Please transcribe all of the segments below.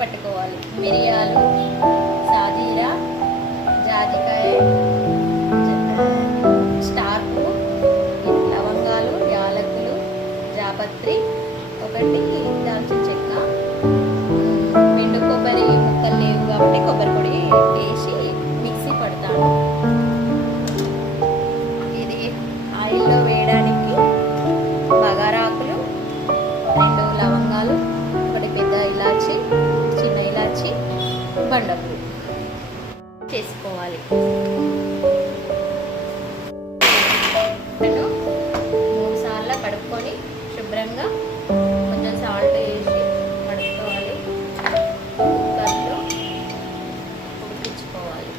పట్టుకోవాలి. మిరియాలు, సాజీరా, జాజికాయ, స్టార్పు, లవంగాలు, యాలకులు, జాపత్రి, ఒకటి దాల్చిన చెక్క, మెండు కొబ్బరి ముక్కలు లేవు కాబట్టి కొబ్బరి పొడి వేసి మిక్సీ పడతాను. ఇది ఆయిల్లో వేయడానికి బగారాకులు, 2 లవంగాలు, ఒకటి పెద్ద ఇలాచి, చిన్న ఇలాచి, బండపూలు చేసుకోవాలి. 3 సార్లు కడుక్కొని శుభ్రంగా కొంచెం సాల్ట్ వేసి కడుక్కోవాలి. కుక్కర్లో ఉడికించుకోవాలి.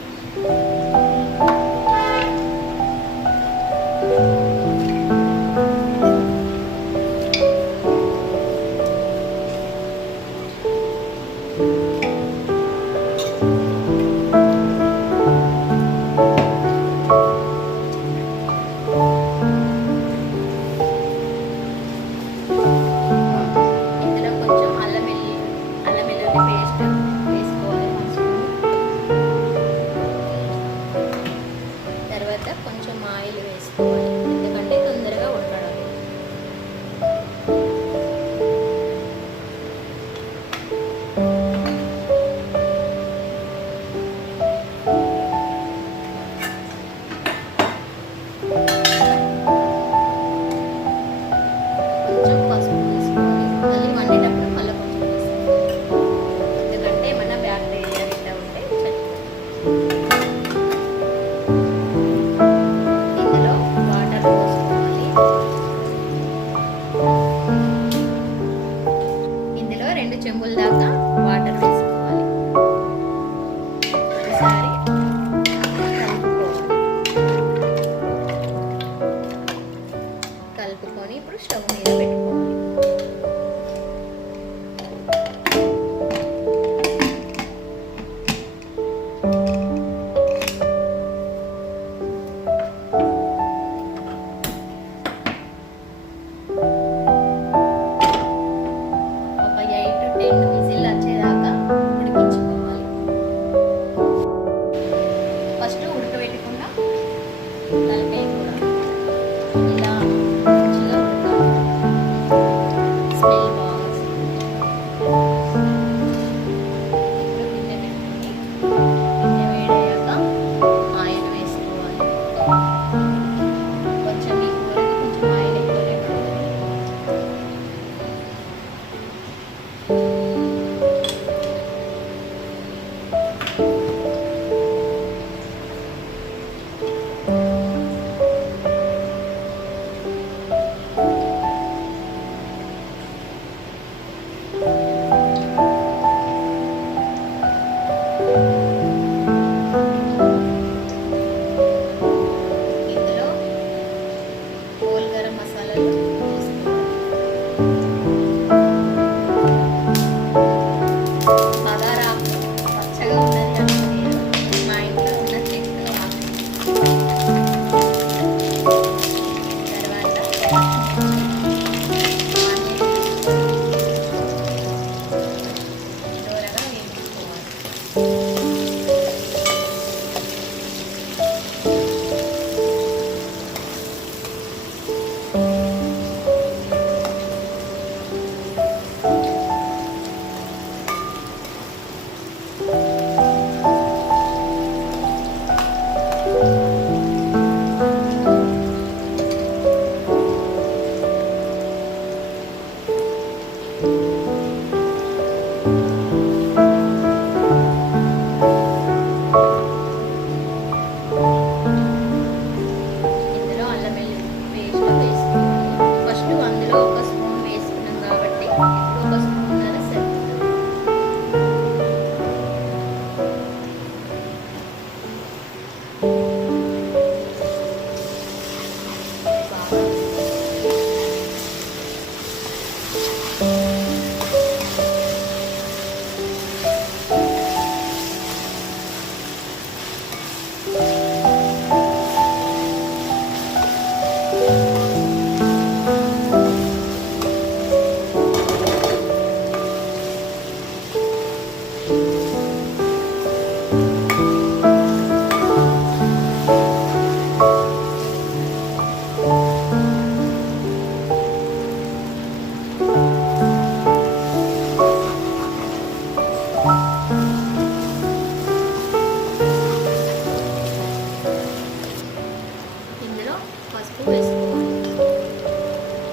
ఇందులో పసుపు వేసుకోవాలి.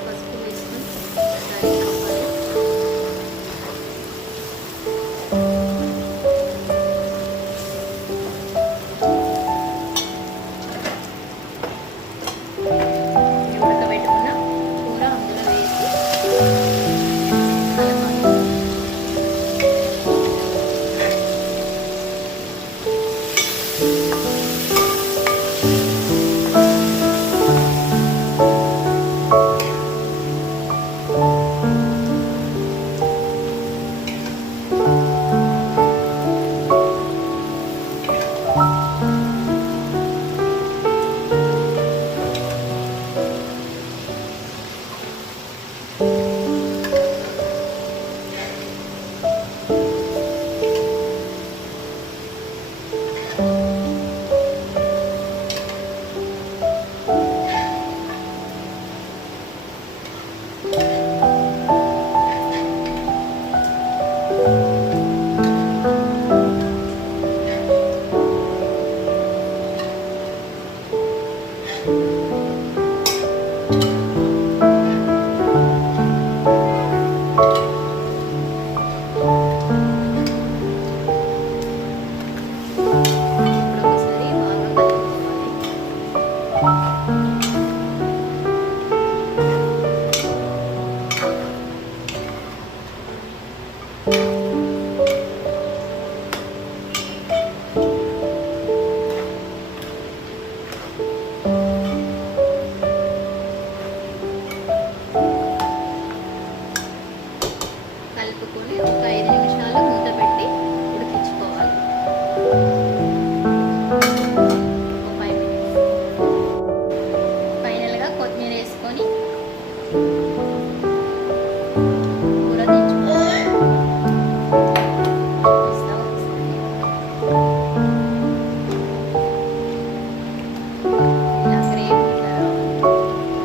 పసుపు వేసుకొని ఒకసారి కలపాలి. ఉడకబెట్టుకున్న కూర అందులో వేసి కలపాలి. ఇప్పుడు ఒకసారి బాగా కలుపుకోవాలి. కలుపుకొని ఒక 5 నిమిషాలు మూత పెట్టి ఉడికించుకోవాలి. ఒక 5 మినిట్స్. ఫైనల్గా కొత్తిమీర వేసుకొని కూర దించుకోవాలి. ఇలా గ్రేవీ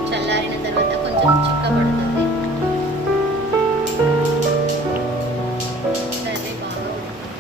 చల్లారిన తర్వాత కొంచెం చిక్కబడుతుంది. కర్రీ బాగా ఉడుకుతుంది.